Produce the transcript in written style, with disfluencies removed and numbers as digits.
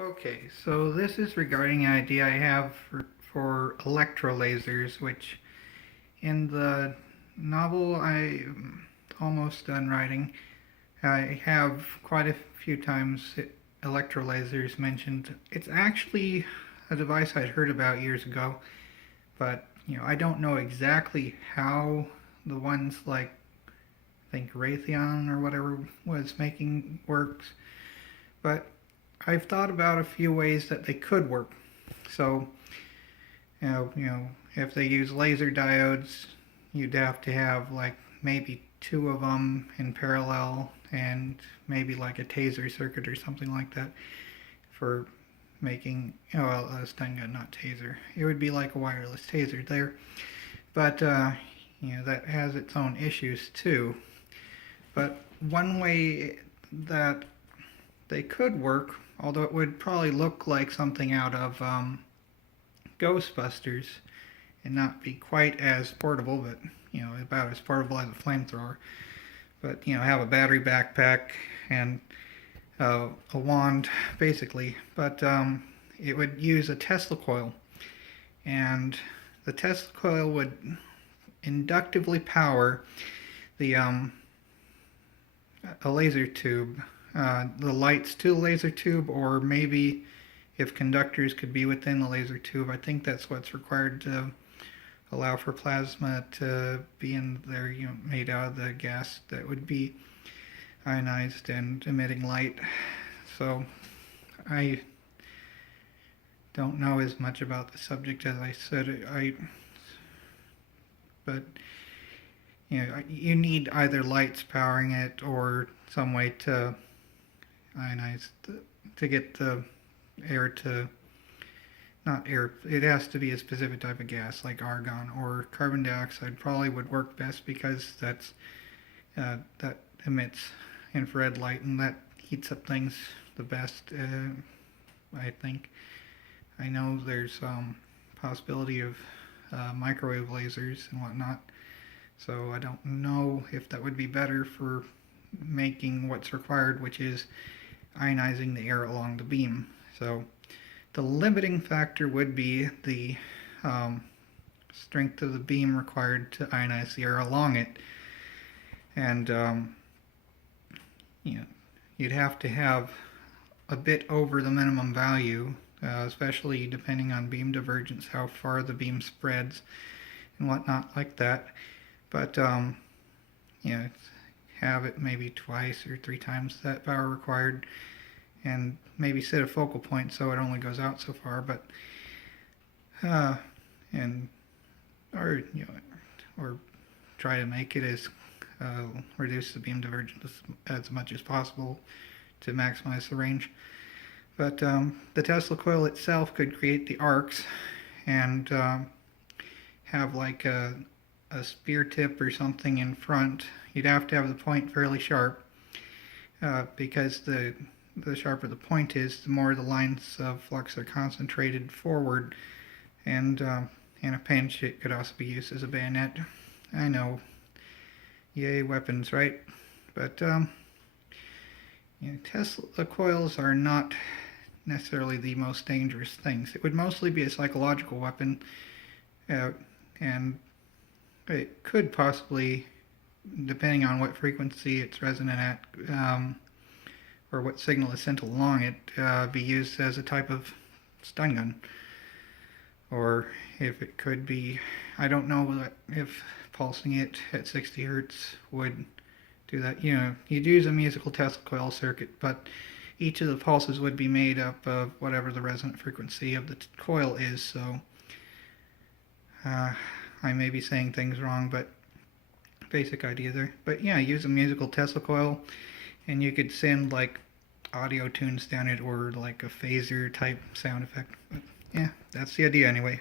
Okay, so this is regarding an idea I have for electrolasers, which in the novel I'm almost done writing, I have quite a few times electrolasers mentioned. It's actually a device I'd heard about years ago, but I don't know exactly how the ones like I think Raytheon or whatever was making works, but I've thought about a few ways that they could work. So, if they use laser diodes, you'd have to have like maybe two of them in parallel and maybe like a taser circuit or something like that for making, a stun gun, not taser. It would be like a wireless taser there. But, that has its own issues too. But one way that they could work, although it would probably look like something out of Ghostbusters and not be quite as portable, but about as portable as a flamethrower. But have a battery backpack and a wand, basically. But it would use a Tesla coil, and the Tesla coil would inductively power the a laser tube, the lights to the laser tube, or maybe if conductors could be within the laser tube. I think that's what's required to allow for plasma to be in there, made out of the gas that would be ionized and emitting light. So I don't know as much about the subject as I said. But you need either lights powering it or some way to ionize to get the air to not air. It has to be a specific type of gas like argon or carbon dioxide. Probably would work best because that emits infrared light and that heats up things the best. I think. I know there's possibility of microwave lasers and whatnot. So I don't know if that would be better for making what's required, which is ionizing the air along the beam. So the limiting factor would be the strength of the beam required to ionize the air along it. And you'd have to have a bit over the minimum value, especially depending on beam divergence, how far the beam spreads and whatnot like that. But have it maybe twice or three times that power required, and maybe set a focal point so it only goes out so far. But and or try to make it as reduce the beam divergence as much as possible to maximize the range. But the Tesla coil itself could create the arcs and have like a spear tip or something in front. You'd have to have the point fairly sharp because the sharper the point is, the more the lines of flux are concentrated forward. And in a pinch, it could also be used as a bayonet. I know, yay weapons, right? But Tesla coils are not necessarily the most dangerous things. It would mostly be a psychological weapon, and it could possibly, depending on what frequency it's resonant at, or what signal is sent along it, be used as a type of stun gun. Or if it could be, I don't know if pulsing it at 60 hertz would do that. You'd use a musical Tesla coil circuit, but each of the pulses would be made up of whatever the resonant frequency of the coil is. So I may be saying things wrong, but basic idea there. But yeah, use a musical Tesla coil, and you could send like audio tunes down it or like a phaser type sound effect. But yeah, that's the idea anyway.